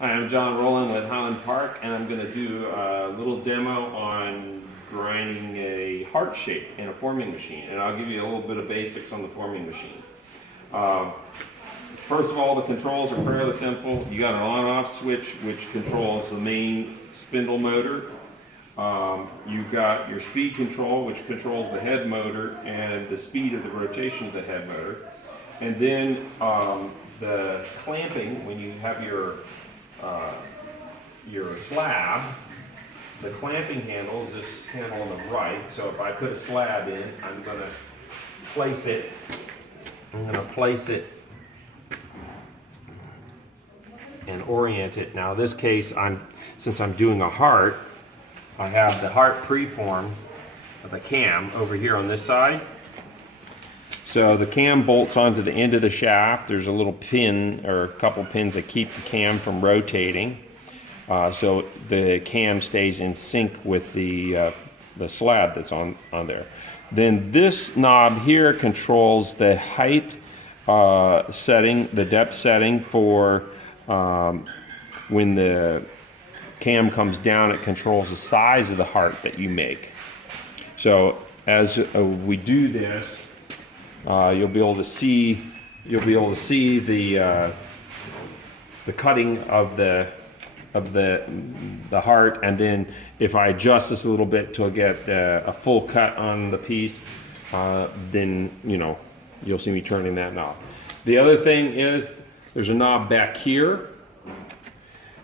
Hi, I'm John Rowland with Highland Park, and I'm going to do a little demo on grinding a heart shape in a forming machine. And I'll give you a little bit of basics on the forming machine. First of all, the controls are fairly simple. You got an on-off switch which controls the main spindle motor. You've got your speed control, which controls the head motor and the speed of the rotation of the head motor. And then the clamping, when you have your slab, the clamping handle is this handle on the right. So if I put a slab in, I'm going to place it. And orient it. Now in this case, since I'm doing a heart, I have the heart preform of the cam over here on this side. So the cam bolts onto the end of the shaft. There's a little pin or a couple pins that keep the cam from rotating. So the cam stays in sync with the slab that's on there. Then this knob here controls the height setting, the depth setting for when the cam comes down. It controls the size of the heart that you make. So as we do this, you'll be able to see the cutting of the heart, and then if I adjust this a little bit to get a full cut on the piece, then you'll see me turning that knob. The other thing is there's a knob back here.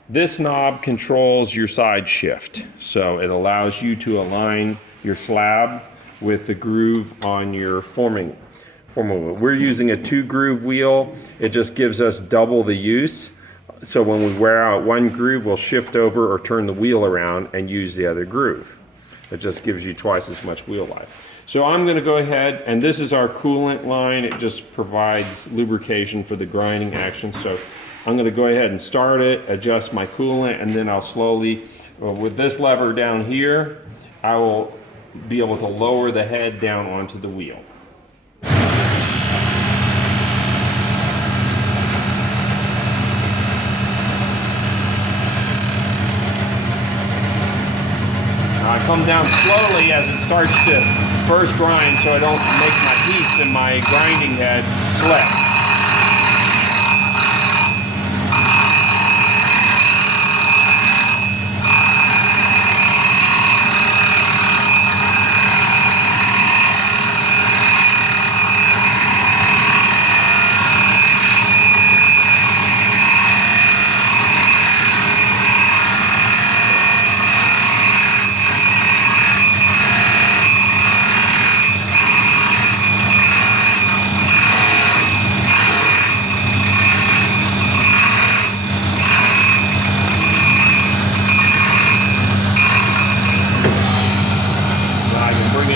This knob controls your side shift, so it allows you to align your slab with the groove on your forming wheel. We're using a 2-groove wheel. It just gives us double the use. So when we wear out one groove, we'll shift over or turn the wheel around and use the other groove. It just gives you twice as much wheel life. So I'm going to go ahead, and this is our coolant line. It just provides lubrication for the grinding action. So I'm going to go ahead and start it, adjust my coolant, and then I'll slowly, with this lever down here, I will be able to lower the head down onto the wheel. I come down slowly as it starts to first grind so I don't make my piece and my grinding head slip.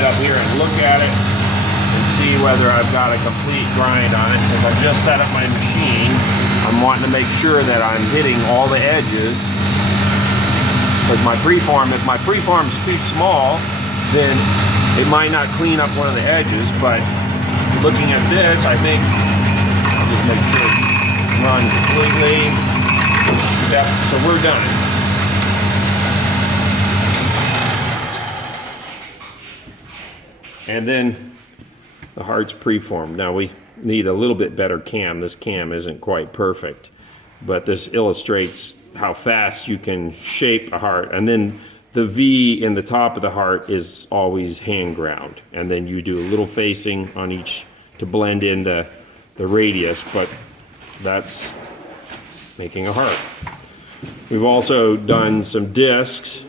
Up here and look at it and see whether I've got a complete grind on it. Since I've just set up my machine, I'm wanting to make sure that I'm hitting all the edges, because if my preform's too small, then it might not clean up one of the edges. But looking at this, I think I'll just make sure it runs completely. Yep, so we're done. And then the heart's preformed. Now we need a little bit better cam. This cam isn't quite perfect, but this illustrates how fast you can shape a heart. And then the V in the top of the heart is always hand ground. And then you do a little facing on each to blend in the radius, but that's making a heart. We've also done some discs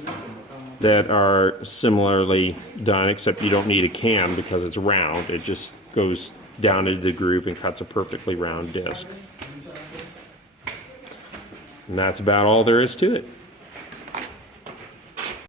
that are similarly done, except you don't need a cam because it's round. It just goes down into the groove and cuts a perfectly round disc. And that's about all there is to it.